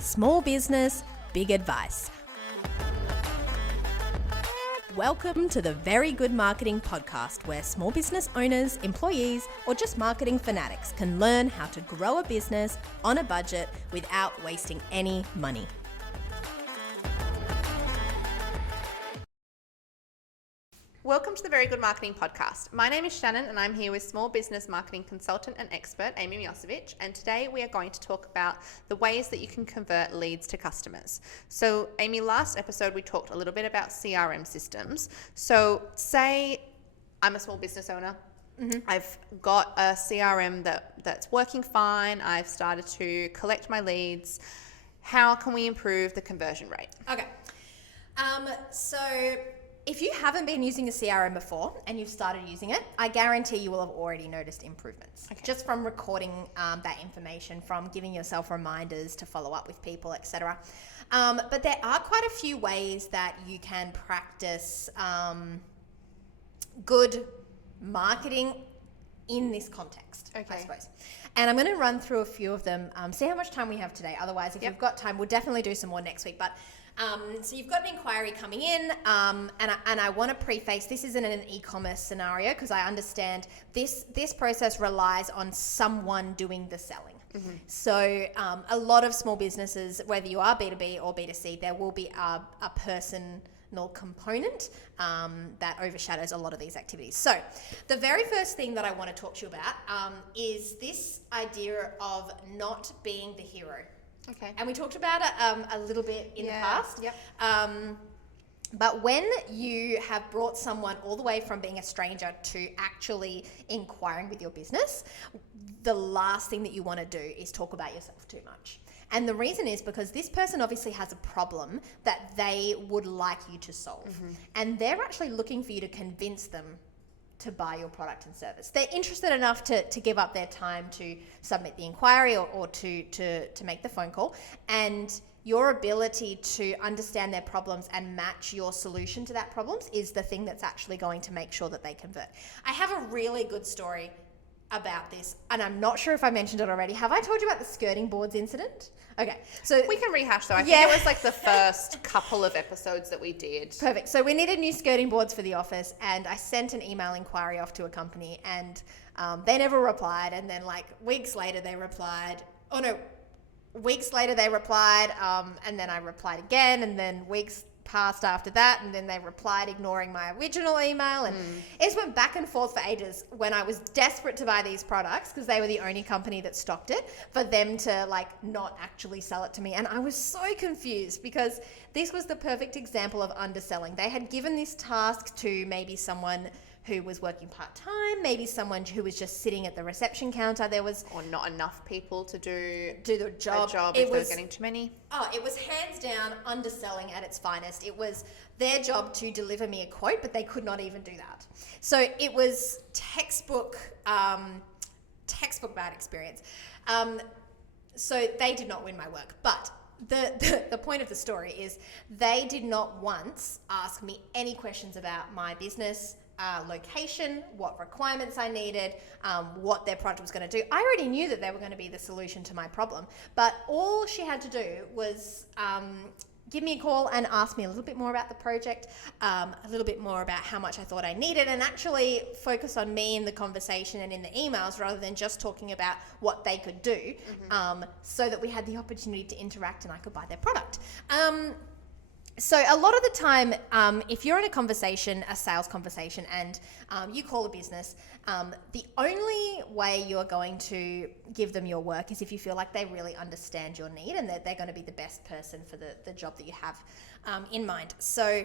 Small business, big advice. Welcome to the Very Good Marketing Podcast, where small business owners, employees, or just marketing fanatics can learn how to grow a business on a budget without wasting any money. Welcome to the Very Good Marketing Podcast. My name is Shannon and I'm here with small business marketing consultant and expert Amy Milosevic, and today we are going to talk about the ways that you can convert leads to customers. So Amy, last episode we talked a little bit about CRM systems. So say I'm a small business owner. I've got a CRM that's working fine. I've started to collect my leads. How can we improve the conversion rate? Okay. So if you haven't been using a CRM before and you've started using it, I guarantee you will have already noticed improvements. Okay. Just from recording that information, from giving yourself reminders to follow up with people, etc. But there are quite a few ways that you can practice good marketing in this context, I suppose. And I'm going to run through a few of them, see how much time we have today. Otherwise, if you've got time, we'll definitely do some more next week. But so you've got an inquiry coming in, and I want to preface, this isn't an e-commerce scenario, because I understand this process relies on someone doing the selling. Mm-hmm. So a lot of small businesses, whether you are B2B or B2C, there will be a personal component that overshadows a lot of these activities. So the very first thing that I want to talk to you about is this idea of not being the hero. Okay. And we talked about it a little bit in the past. Yep. But when you have brought someone all the way from being a stranger to actually inquiring with your business, the last thing that you want to do is talk about yourself too much. And the reason is because this person obviously has a problem that they would like you to solve. Mm-hmm. And they're actually looking for you to convince them to buy your product and service. They're interested enough to give up their time to submit the inquiry or to make the phone call. And your ability to understand their problems and match your solution to that problems is the thing that's actually going to make sure that they convert. I have a really good story about this, and I'm not sure if I mentioned it already. Have I told you about the skirting boards incident? Okay, so we can rehash though. I think it was like the first couple of episodes that we did. Perfect. So we needed new skirting boards for the office, and I sent an email inquiry off to a company, and they never replied. And then weeks later they replied, and then I replied again, and then weeks passed after that, and then they replied ignoring my original email, and it just went back and forth for ages when I was desperate to buy these products because they were the only company that stocked it, for them to not actually sell it to me. And I was so confused because this was the perfect example of underselling. They had given this task to maybe someone who was working part-time, maybe someone who was just sitting at the reception counter. There was... Or not enough people to do the job. If they were getting too many. Oh, it was hands down underselling at its finest. It was their job to deliver me a quote, but they could not even do that. So it was textbook bad experience. So they did not win my work. But the point of the story is they did not once ask me any questions about my business, location, what requirements I needed, what their product was going to do. I already knew that they were going to be the solution to my problem, but all she had to do was give me a call and ask me a little bit more about the project, a little bit more about how much I thought I needed, and actually focus on me in the conversation and in the emails rather than just talking about what they could do, so that we had the opportunity to interact and I could buy their product. So a lot of the time, if you're in a conversation, a sales conversation, and you call a business, the only way you're going to give them your work is if you feel like they really understand your need and that they're going to be the best person for the job that you have in mind. So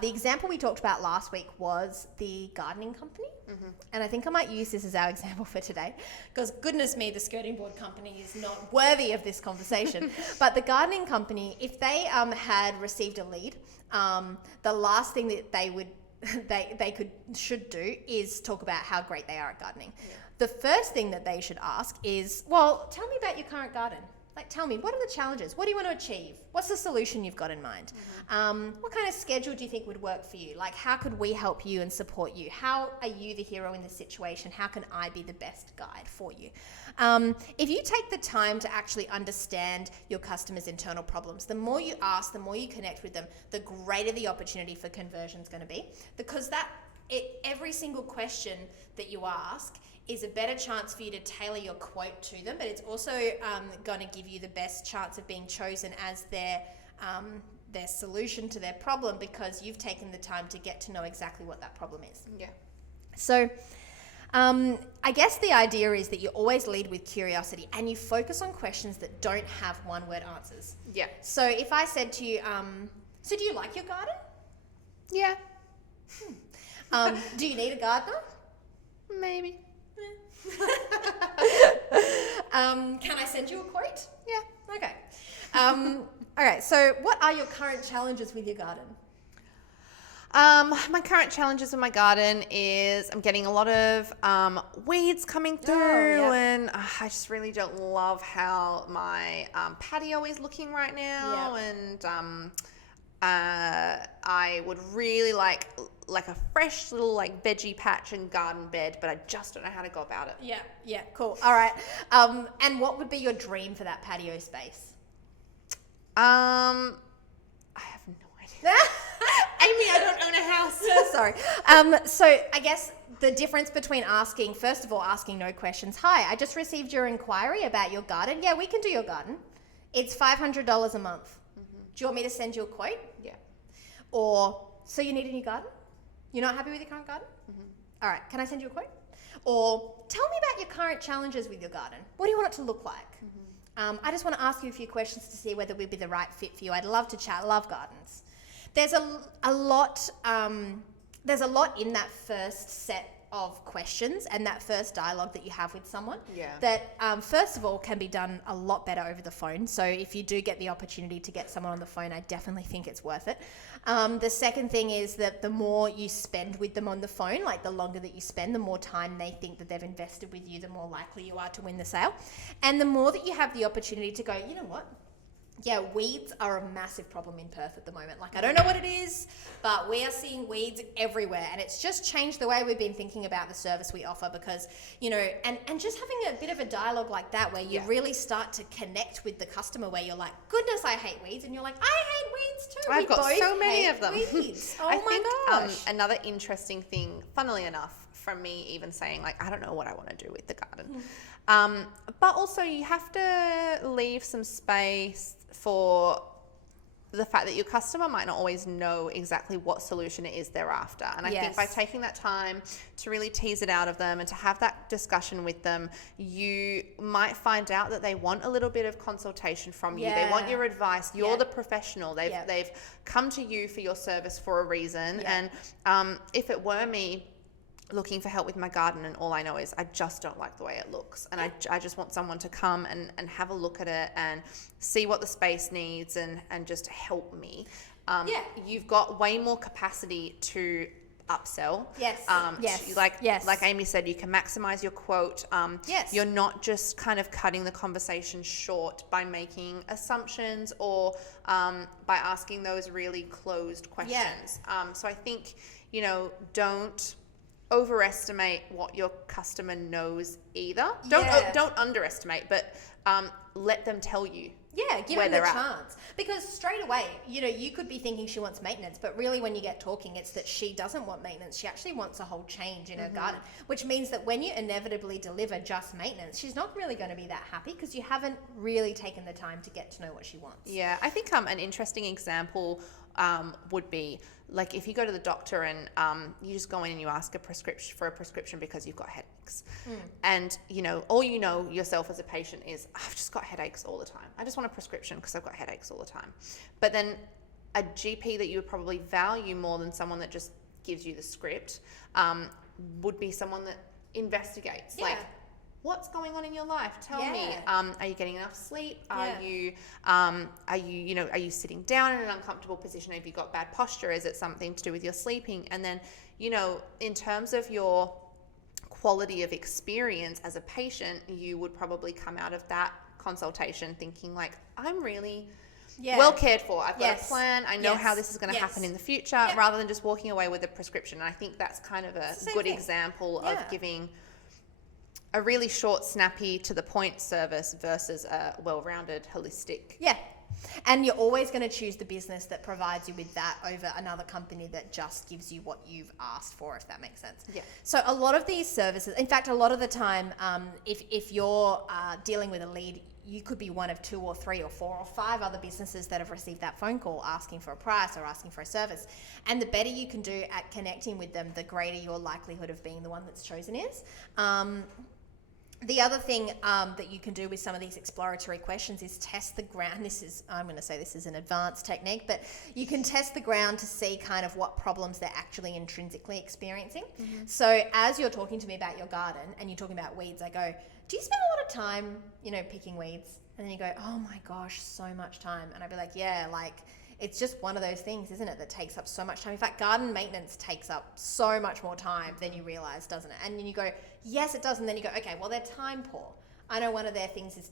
the example we talked about last week was the gardening company. Mm-hmm. And I think I might use this as our example for today, because goodness me, the skirting board company is not worthy of this conversation. But the gardening company, if they had received a lead, the last thing that they should do is talk about how great they are at gardening. Yeah. The first thing that they should ask is, well, tell me about your current garden. Like, tell me, what are the challenges? What do you want to achieve? What's the solution you've got in mind? What kind of schedule do you think would work for you? Like, how could we help you and support you? How are you the hero in this situation? How can I be the best guide for you? If you take the time to actually understand your customer's internal problems, the more you ask, the more you connect with them, the greater the opportunity for conversion is going to be. Because every single question that you ask is a better chance for you to tailor your quote to them, but it's also going to give you the best chance of being chosen as their solution to their problem, because you've taken the time to get to know exactly what that problem is. Yeah. So I guess the idea is that you always lead with curiosity and you focus on questions that don't have one-word answers. Yeah. So if I said to you, so do you like your garden? Yeah. Do you need a gardener? Maybe. Can I send you a quote? Yeah. Okay. Okay, so what are your current challenges with your garden? My current challenges in my garden is I'm getting a lot of weeds coming through, and I just really don't love how my patio is looking right now, and I would really like a fresh little like veggie patch and garden bed, but I just don't know how to go about it. Yeah, cool. All right. And what would be your dream for that patio space? I have no idea. Amy, I don't own a house. Sorry. So I guess the difference between first of all, asking no questions. Hi, I just received your inquiry about your garden. Yeah, we can do your garden. It's $500 a month. Do you want me to send you a quote? Yeah. Or, so you need a new garden? You're not happy with your current garden? All right, can I send you a quote? Or, tell me about your current challenges with your garden. What do you want it to look like? I just want to ask you a few questions to see whether we'd be the right fit for you. I'd love to chat. I love gardens. There's a lot in that first set of questions and that first dialogue that you have with someone that first of all can be done a lot better over the phone. So if you do get the opportunity to get someone on the phone, I definitely think it's worth it. The second thing is that the more you spend with them on the phone, like the longer that you spend, the more time they think that they've invested with you, the more likely you are to win the sale. And the more that you have the opportunity to go, you know what? Yeah, weeds are a massive problem in Perth at the moment. Like, I don't know what it is, but we are seeing weeds everywhere. And it's just changed the way we've been thinking about the service we offer because, you know, and just having a bit of a dialogue like that where you really start to connect with the customer where you're like, goodness, I hate weeds. And you're like, I hate weeds too. I've got so many of them. Weeds. Oh I my think, gosh. Another interesting thing, funnily enough, from me even saying like, I don't know what I want to do with the garden. But also you have to leave some space for the fact that your customer might not always know exactly what solution it is they're after. And I think by taking that time to really tease it out of them and to have that discussion with them, you might find out that they want a little bit of consultation from you. They want your advice. You're the professional. They've come to you for your service for a reason. And if it were me looking for help with my garden and all I know is I just don't like the way it looks, and I just want someone to come and have a look at it and see what the space needs and just help me. You've got way more capacity to upsell. Like Amy said, you can maximize your quote. You're not just kind of cutting the conversation short by making assumptions or by asking those really closed questions. So I think, you know, don't overestimate what your customer knows either. Don't underestimate, but let them tell you. Give them the chance. Because straight away, you know, you could be thinking she wants maintenance, but really when you get talking, it's that she doesn't want maintenance. She actually wants a whole change in her garden, which means that when you inevitably deliver just maintenance, she's not really going to be that happy because you haven't really taken the time to get to know what she wants. Yeah, I think an interesting example would be like if you go to the doctor and you just go in and you ask a prescription because you've got headaches, and you know all you know yourself as a patient is I've just got headaches all the time. I just want a prescription because I've got headaches all the time. But then a GP that you would probably value more than someone that just gives you the script would be someone that investigates. Like, what's going on in your life? Tell me. Are you getting enough sleep? Are you sitting down in an uncomfortable position? Have you got bad posture? Is it something to do with your sleeping? And then, you know, in terms of your quality of experience as a patient, you would probably come out of that consultation thinking like, I'm really well cared for. I've got a plan. I know how this is going to happen in the future, rather than just walking away with a prescription. And I think that's kind of a good example of giving a really short, snappy, to the point service versus a well-rounded, holistic. Yeah. And you're always going to choose the business that provides you with that over another company that just gives you what you've asked for, if that makes sense. Yeah. So a lot of these services, in fact, a lot of the time, if you're dealing with a lead, you could be one of 2 or 3 or 4 or 5 other businesses that have received that phone call asking for a price or asking for a service. And the better you can do at connecting with them, the greater your likelihood of being the one that's chosen is. The other thing that you can do with some of these exploratory questions is test the ground. I'm going to say this is an advanced technique, but you can test the ground to see kind of what problems they're actually intrinsically experiencing. Mm-hmm. So as you're talking to me about your garden and you're talking about weeds, I go, do you spend a lot of time, picking weeds? And then you go, oh my gosh, so much time. And I'd be like, yeah, it's just one of those things, isn't it, that takes up so much time. In fact, garden maintenance takes up so much more time than you realize, doesn't it? And then you go, yes, it does. And then you go, okay, well, they're time poor. I know one of their things is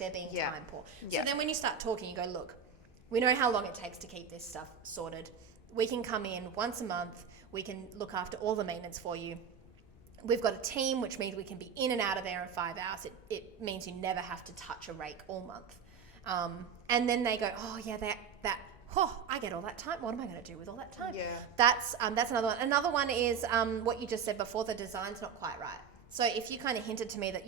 they're being time poor. Yeah. So then when you start talking, you go, look, we know how long it takes to keep this stuff sorted. We can come in once a month. We can look after all the maintenance for you. We've got a team, which means we can be in and out of there in 5 hours. It means you never have to touch a rake all month. And then they go, oh yeah, I get all that time. What am I going to do with all that time? Yeah. That's another one. Another one is what you just said before, the design's not quite right. So if you kind of hinted to me that,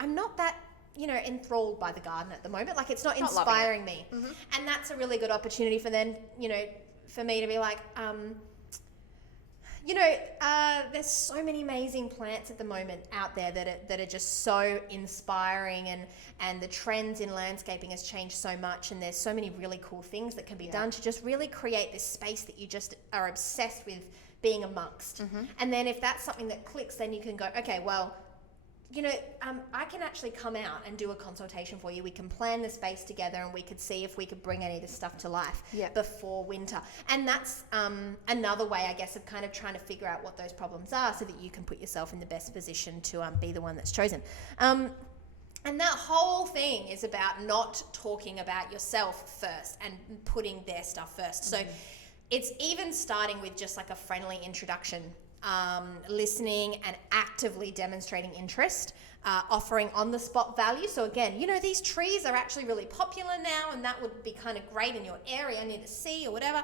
I'm not that, enthralled by the garden at the moment. Like it's not inspiring me. Mm-hmm. And that's a really good opportunity for then, for me to be like, there's so many amazing plants at the moment out there that are just so inspiring, and the trends in landscaping has changed so much, and there's so many really cool things that can be done to just really create this space that you just are obsessed with being amongst. Mm-hmm. And then if that's something that clicks, then you can go, okay, well, I can actually come out and do a consultation for you. We can plan the space together, and we could see if we could bring any of this stuff to life before winter. And that's another way, I guess, of kind of trying to figure out what those problems are so that you can put yourself in the best position to be the one that's chosen. And that whole thing is about not talking about yourself first and putting their stuff first. Mm-hmm. So it's even starting with just like a friendly introduction. Listening and actively demonstrating interest, offering on-the-spot value. So again, these trees are actually really popular now, and that would be kind of great in your area near the sea or whatever.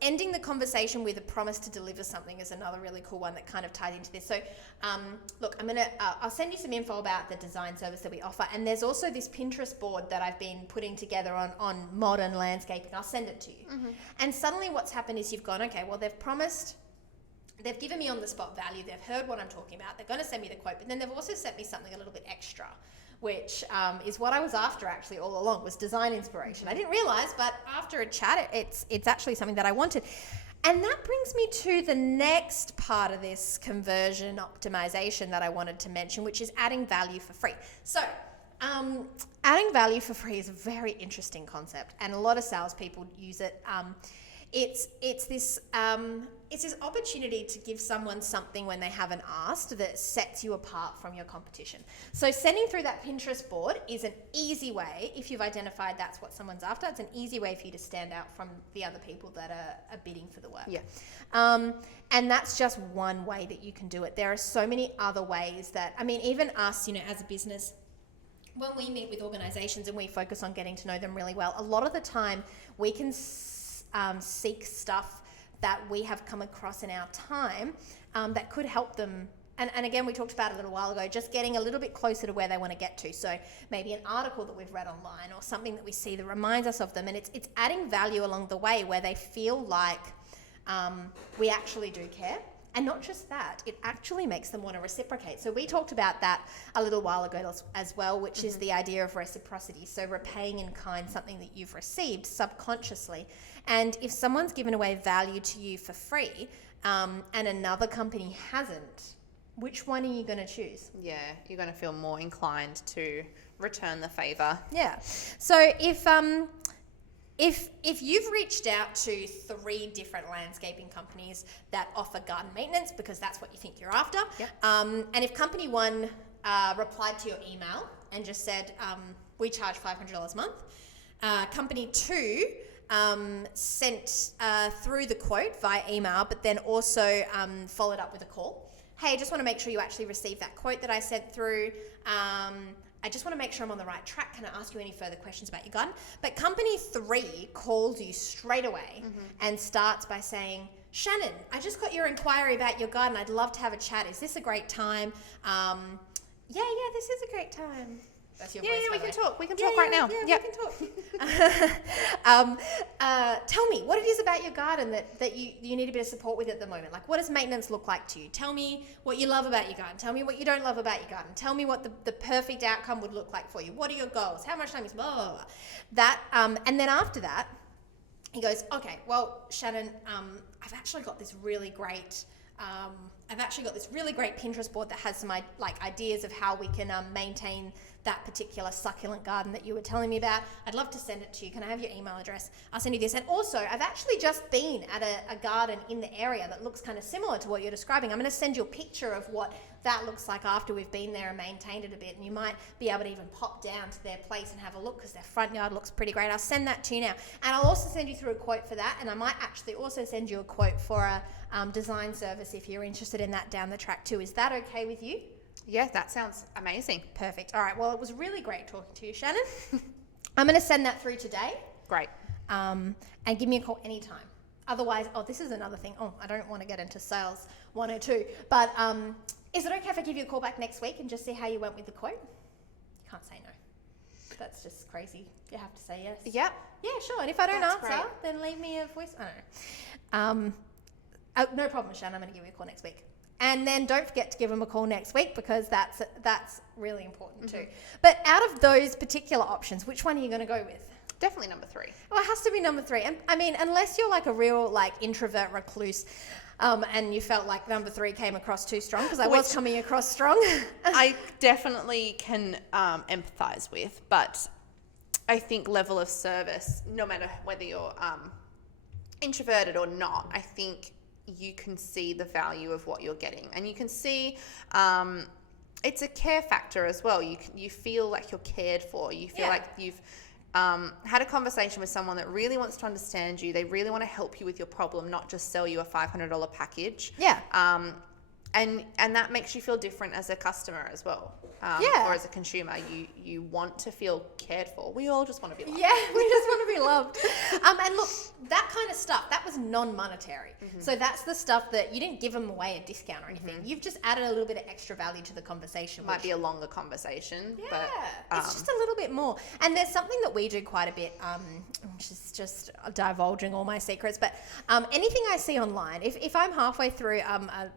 Ending the conversation with a promise to deliver something is another really cool one that kind of ties into this. So look, I'll send you some info about the design service that we offer, and there's also this Pinterest board that I've been putting together on modern landscaping. I'll send it to you. Mm-hmm. And suddenly what's happened is you've gone, okay, well, they've given me on the spot value. They've heard what I'm talking about. They're going to send me the quote, but then they've also sent me something a little bit extra, which is what I was after actually all along, was design inspiration. I didn't realize, but after a chat, it's actually something that I wanted. And that brings me to the next part of this conversion optimization that I wanted to mention, which is adding value for free. So adding value for free is a very interesting concept, and a lot of salespeople use it. It's this opportunity to give someone something when they haven't asked that sets you apart from your competition. So sending through that Pinterest board is an easy way, if you've identified that's what someone's after, it's an easy way for you to stand out from the other people that are bidding for the work. Yeah. And that's just one way that you can do it. There are so many other ways that, even us, as a business, when we meet with organizations and we focus on getting to know them really well, a lot of the time we can seek stuff that we have come across in our time that could help them. And again, we talked about it a little while ago, just getting a little bit closer to where they want to get to. So maybe an article that we've read online or something that we see that reminds us of them. And it's adding value along the way where they feel like we actually do care. And not just that, it actually makes them want to reciprocate. So we talked about that a little while ago as well, which mm-hmm. is the idea of reciprocity. So repaying in kind something that you've received subconsciously. And if someone's given away value to you for free and another company hasn't, which one are you going to choose? Yeah, you're going to feel more inclined to return the favor. Yeah. So if you've reached out to 3 different landscaping companies that offer garden maintenance, because that's what you think you're after, yep. And if company 1 replied to your email and just said, we charge $500 a month. Company 2 sent through the quote via email, but then also followed up with a call. Hey, I just want to make sure you actually received that quote that I sent through. I just want to make sure I'm on the right track. Can I ask you any further questions about your garden? But company 3 calls you straight away and starts by saying, Shannon, I just got your inquiry about your garden. I'd love to have a chat. Is this a great time? Yeah, this is a great time. That's your voice, we can talk. We can talk right now. Yeah, we can talk. Tell me what it is about your garden that you need a bit of support with at the moment. Like, what does maintenance look like to you? Tell me what you love about your garden. Tell me what you don't love about your garden. Tell me what the perfect outcome would look like for you. What are your goals? How much time is blah, blah, blah. That, and then after that, he goes, okay, well, Shannon, I've actually got this really great Pinterest board that has some ideas of how we can maintain that particular succulent garden that you were telling me about. I'd love to send it to you. Can I have your email address? I'll send you this. And also, I've actually just been at a garden in the area that looks kind of similar to what you're describing. I'm going to send you a picture of what that looks like after we've been there and maintained it a bit. And you might be able to even pop down to their place and have a look because their front yard looks pretty great. I'll send that to you now. And I'll also send you through a quote for that. And I might actually also send you a quote for a design service if you're interested in that down the track too. Is that okay with you? Yeah, that sounds amazing. Perfect. All right. Well, it was really great talking to you, Shannon. I'm going to send that through today. Great. And give me a call anytime. Otherwise, this is another thing. I don't want to get into sales 102. But is it okay if I give you a call back next week and just see how you went with the quote? You can't say no. That's just crazy. You have to say yes. Yep. Yeah, sure. And if I don't That's answer, great. then leave me a voice. I don't know. No problem, Shannon. I'm going to give you a call next week. And then don't forget to give them a call next week because that's really important too. But out of those particular options, which one are you going to go with? Definitely number 3. Well, it has to be number 3. And I mean, unless you're like a real introvert recluse, and you felt like number 3 came across too strong because I was coming across strong. I definitely can empathize with, but I think level of service, no matter whether you're introverted or not, I think you can see the value of what you're getting, and you can see it's a care factor as well. You feel like you're cared for. You feel like you've had a conversation with someone that really wants to understand you. They really want to help you with your problem, not just sell you a $500 package. Yeah. And that makes you feel different as a customer as well. Or as a consumer, you want to feel cared for. We all just want to be loved. Yeah, we just want to be loved. And look, that kind of stuff, that was non-monetary. So that's the stuff that you didn't give them away a discount or anything. You've just added a little bit of extra value to the conversation. Might be a longer conversation. Yeah, but, it's just a little bit more. And there's something that we do quite a bit, which is just divulging all my secrets. But anything I see online, if I'm halfway through a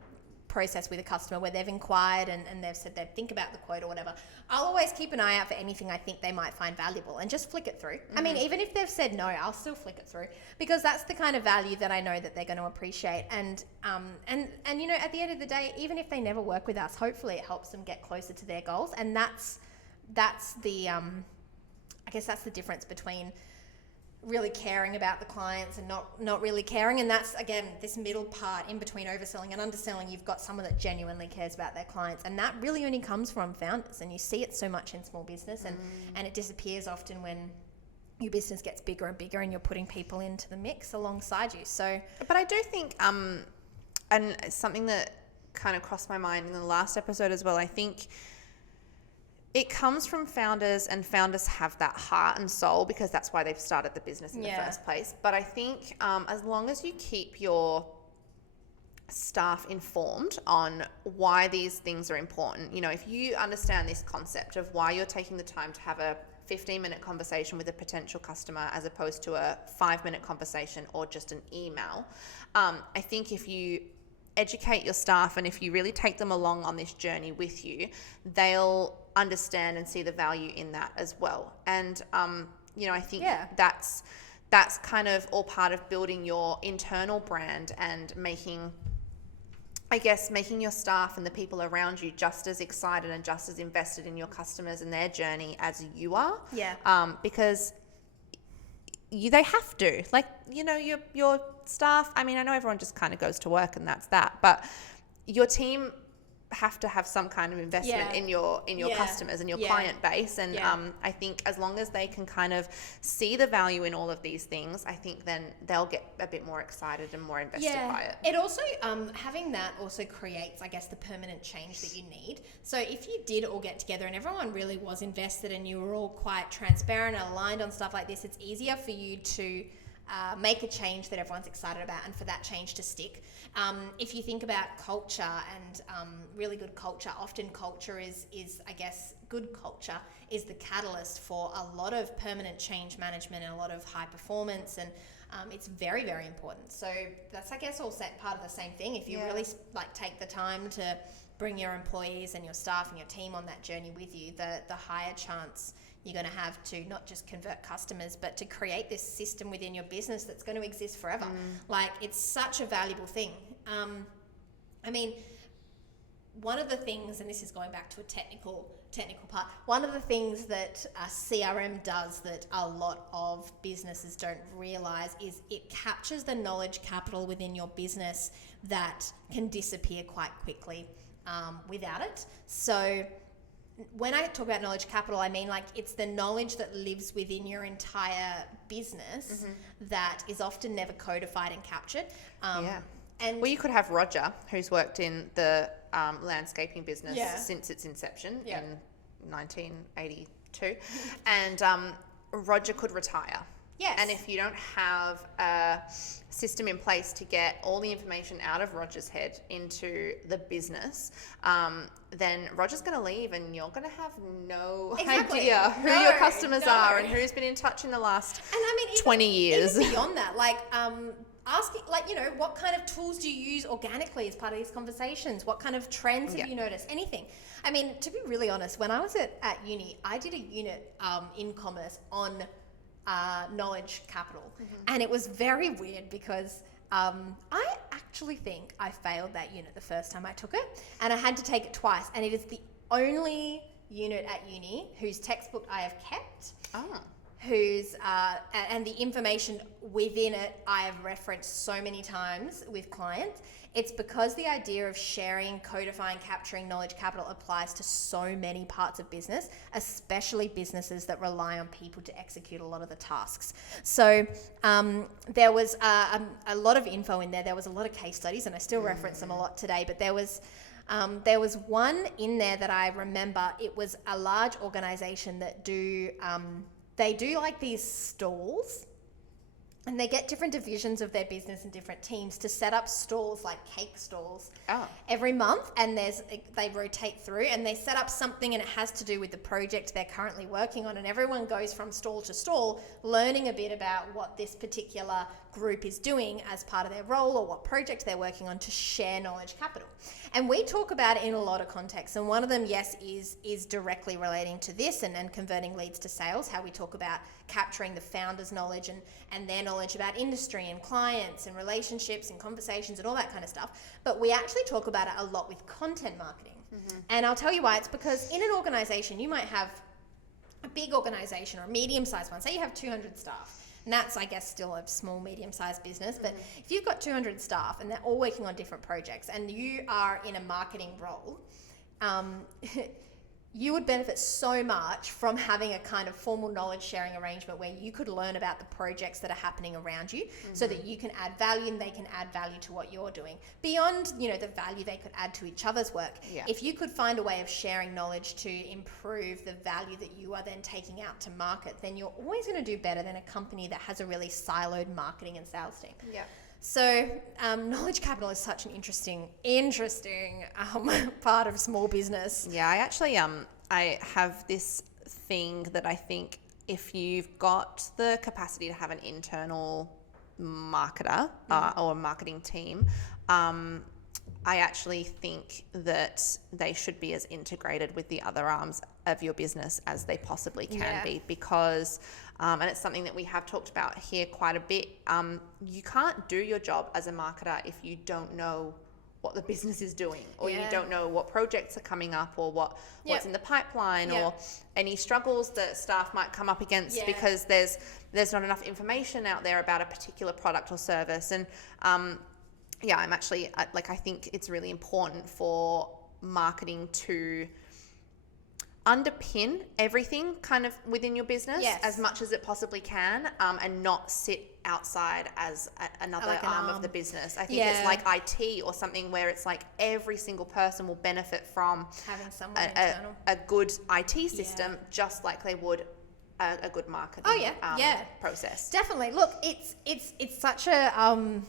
process with a customer where they've inquired and they've said they'd think about the quote or whatever, I'll always keep an eye out for anything I think they might find valuable and just flick it through. I mean, even if they've said no, I'll still flick it through because that's the kind of value that I know that they're going to appreciate. And you know, at the end of the day, even if they never work with us, hopefully it helps them get closer to their goals. And that's the I guess that's the difference between really caring about the clients and not really caring. And that's, again, this middle part in between overselling and underselling. You've got someone that genuinely cares about their clients, and that really only comes from founders. And you see it so much in small business, and it disappears often when your business gets bigger and bigger and you're putting people into the mix alongside you. So, but I do think and something that kind of crossed my mind in the last episode as well, I think it comes from founders, and founders have that heart and soul because that's why they've started the business in the first place. But I think as long as you keep your staff informed on why these things are important, you know, if you understand this concept of why you're taking the time to have a 15-minute conversation with a potential customer as opposed to a 5-minute conversation or just an email, I think if you educate your staff and if you really take them along on this journey with you, they'll understand and see the value in that as well. And you know, I think that's kind of all part of building your internal brand and making your staff and the people around you just as excited and just as invested in your customers and their journey as you are. Because they have to, like, you know, your staff, I mean, I know everyone just kind of goes to work and that's that, but your team have to have some kind of investment in your customers and your client base. And I think as long as they can kind of see the value in all of these things, I think then they'll get a bit more excited and more invested by it. It also, having that also creates, I guess, the permanent change that you need. So if you did all get together and everyone really was invested and you were all quite transparent and aligned on stuff like this, it's easier for you to make a change that everyone's excited about and for that change to stick. If you think about culture and really good culture, often culture is I guess, good culture is the catalyst for a lot of permanent change management and a lot of high performance, and it's very, very important. So that's, I guess, all part of the same thing. If you really take the time to bring your employees and your staff and your team on that journey with you, the higher chance you're going to have to not just convert customers, but to create this system within your business that's going to exist forever. It's such a valuable thing. I mean, one of the things, and this is going back to a technical part, one of the things that a CRM does that a lot of businesses don't realize is it captures the knowledge capital within your business that can disappear quite quickly without it. So when I talk about knowledge capital, I mean it's the knowledge that lives within your entire business that is often never codified and captured. And you could have Roger, who's worked in the landscaping business since its inception in 1982, and Roger could retire. Yes. And if you don't have a system in place to get all the information out of Roger's head into the business, then Roger's going to leave and you're going to have no idea who your customers are and who's been in touch in the last 20 years. Even beyond that, asking, what kind of tools do you use organically as part of these conversations? What kind of trends have you noticed? Anything. I mean, to be really honest, when I was at uni, I did a unit in commerce on knowledge capital. And it was very weird because I actually think I failed that unit the first time I took it, and I had to take it twice. And it is the only unit at uni whose textbook I have kept. Whose and the information within it I have referenced so many times with clients. It's because the idea of sharing, codifying, capturing knowledge capital applies to so many parts of business, especially businesses that rely on people to execute a lot of the tasks. So there was a lot of info in there. There was a lot of case studies, and I still reference them a lot today, but there was one in there that I remember. It was a large organization that do these stalls, and they get different divisions of their business and different teams to set up stalls, like cake stalls, every month, and they rotate through, and they set up something, and it has to do with the project they're currently working on, and everyone goes from stall to stall learning a bit about what this particular group is doing as part of their role or what project they're working on to share knowledge capital. And we talk about it in a lot of contexts, and one of them, is directly relating to this and converting leads to sales, how we talk about capturing the founder's knowledge and their knowledge about industry and clients and relationships and conversations and all that kind of stuff. But we actually talk about it a lot with content marketing. And I'll tell you why. It's because in an organization, you might have a big organization or a medium-sized one. Say you have 200 staff. And that's, I guess, still a small, medium-sized business. But if you've got 200 staff and they're all working on different projects and you are in a marketing role, you would benefit so much from having a kind of formal knowledge sharing arrangement where you could learn about the projects that are happening around you so that you can add value and they can add value to what you're doing. Beyond, the value they could add to each other's work. If you could find a way of sharing knowledge to improve the value that you are then taking out to market, then you're always going to do better than a company that has a really siloed marketing and sales team. So knowledge capital is such an interesting part of small business. I actually I have this thing that I think if you've got the capacity to have an internal marketer or a marketing team, I actually think that they should be as integrated with the other arms of your business as they possibly can be, because and it's something that we have talked about here quite a bit. You can't do your job as a marketer if you don't know what the business is doing, or you don't know what projects are coming up, or what's in the pipeline, or any struggles that staff might come up against because there's not enough information out there about a particular product or service. And I'm actually I think it's really important for marketing to underpin everything kind of within your business as much as it possibly can, and not sit outside as another arm of the business. I think it's like IT or something where it's like every single person will benefit from having someone internal. A good IT system, just like they would a good marketing process. Definitely. Look, it's such a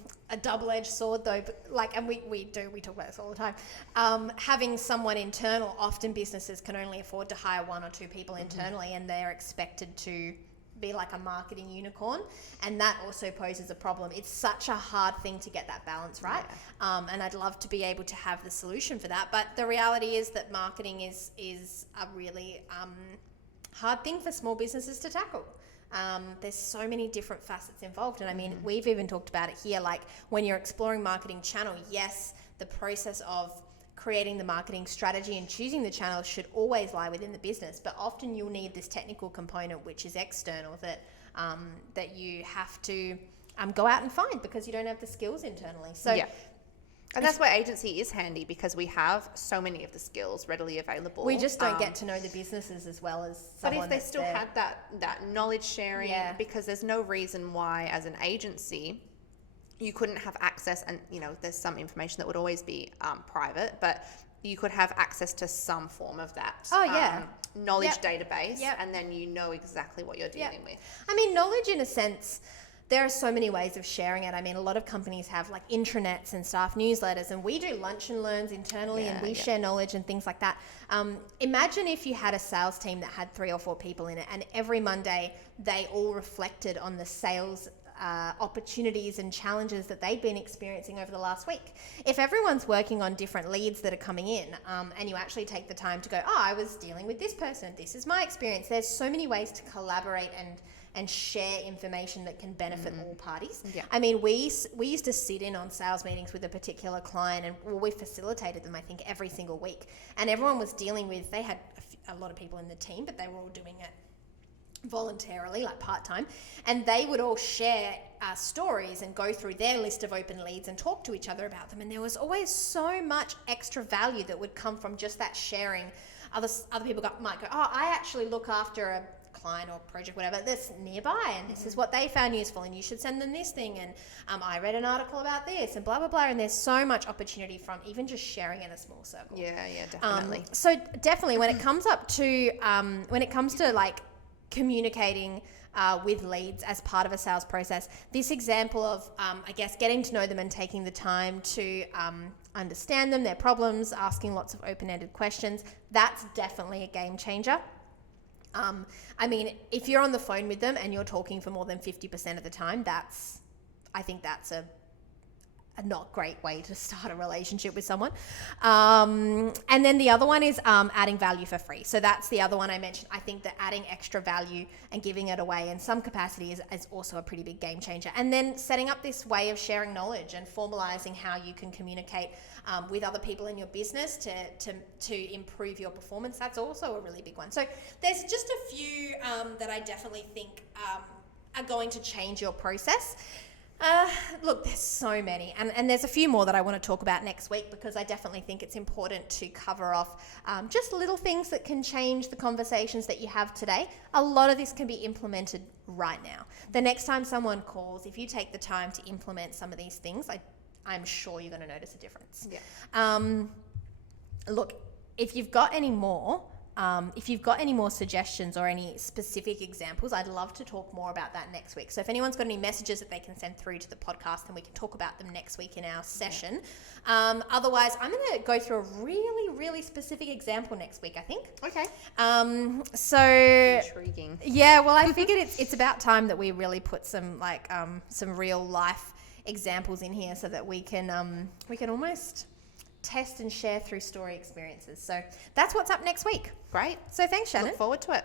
double-edged sword though, but and we talk about this all the time. Having someone internal, often businesses can only afford to hire one or two people internally, and they're expected to be like a marketing unicorn, and that also poses a problem. It's such a hard thing to get that balance right, and I'd love to be able to have the solution for that, but the reality is that marketing is a really hard thing for small businesses to tackle. There's so many different facets involved, and I mean, we've even talked about it here, like when you're exploring marketing channel, yes, the process of creating the marketing strategy and choosing the channel should always lie within the business, but often you'll need this technical component which is external that you have to go out and find because you don't have the skills internally. So and that's why agency is handy, because we have so many of the skills readily available. We just don't get to know the businesses as well as someone. But if they still had that knowledge sharing, because there's no reason why as an agency you couldn't have access, and there's some information that would always be private, but you could have access to some form of that knowledge database, and then you know exactly what you're dealing with. I mean, knowledge in a sense, there are so many ways of sharing it. I mean, a lot of companies have like intranets and staff newsletters, and we do lunch and learns internally, and we share knowledge and things like that. Imagine if you had a sales team that had 3 or 4 people in it, and every Monday they all reflected on the sales opportunities and challenges that they've been experiencing over the last week. If everyone's working on different leads that are coming in, and you actually take the time to go, I was dealing with this person, this is my experience. There's so many ways to collaborate and share information that can benefit all parties. I mean, we used to sit in on sales meetings with a particular client, and we facilitated them, I think, every single week. And everyone was dealing with, they had a lot of people in the team, but they were all doing it voluntarily, like part-time, and they would all share stories and go through their list of open leads and talk to each other about them. And there was always so much extra value that would come from just that sharing. Other people might go, I actually look after a client or project, whatever, that's nearby, and this is what they found useful, and you should send them this thing, and I read an article about this, and blah blah blah. And there's so much opportunity from even just sharing in a small circle. Definitely. So definitely when it comes to like communicating with leads as part of a sales process, this example of I guess getting to know them and taking the time to understand them, their problems, asking lots of open-ended questions, that's definitely a game changer. I mean, if you're on the phone with them and you're talking for more than 50% of the time, I think that's a not great way to start a relationship with someone. And then the other one is adding value for free. So that's the other one I mentioned. I think that adding extra value and giving it away in some capacity is also a pretty big game changer. And then setting up this way of sharing knowledge and formalizing how you can communicate with other people in your business to improve your performance. That's also a really big one. So there's just a few that I definitely think are going to change your process. Look, there's so many, and there's a few more that I want to talk about next week, because I definitely think it's important to cover off just little things that can change the conversations that you have today. A lot of this can be implemented right now. The next time someone calls, if you take the time to implement some of these things, I'm sure you're going to notice a difference. Look, if you've got any more suggestions or any specific examples, I'd love to talk more about that next week. So if anyone's got any messages that they can send through to the podcast, then we can talk about them next week in our session. Otherwise, I'm going to go through a really, really specific example next week, I think. Okay. So intriguing. Yeah, well, I figured it's about time that we really put some real life examples in here so that we can almost test and share through story experiences. So that's what's up next week. Great. So thanks, Shannon. Look forward to it.